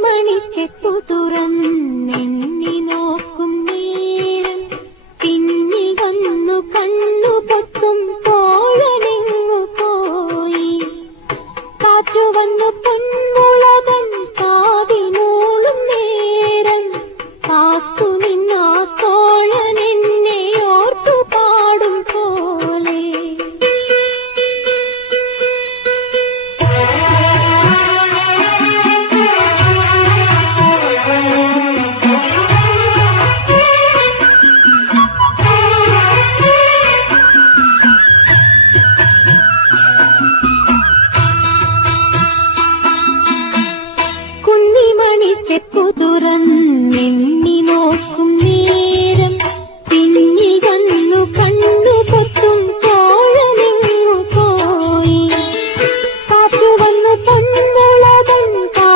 കുന്നിമണിക്കെപ്പു തുറന്നെണ്ണി നോക്കും നേരം പിന്നിൽ വന്നു കണ്ണു പൊത്തും തോഴനെങ്ങു പോയി. കാറ്റു വന്നു പൊന്മുളകൻ കാതിനൂളും നേരം കാത്തു നിന്നാ തോഴനെന്നെ ഓർത്തു പാടും പോലെ. കുന്നിമണിക്കെപ്പു തുറന്നെണ്ണി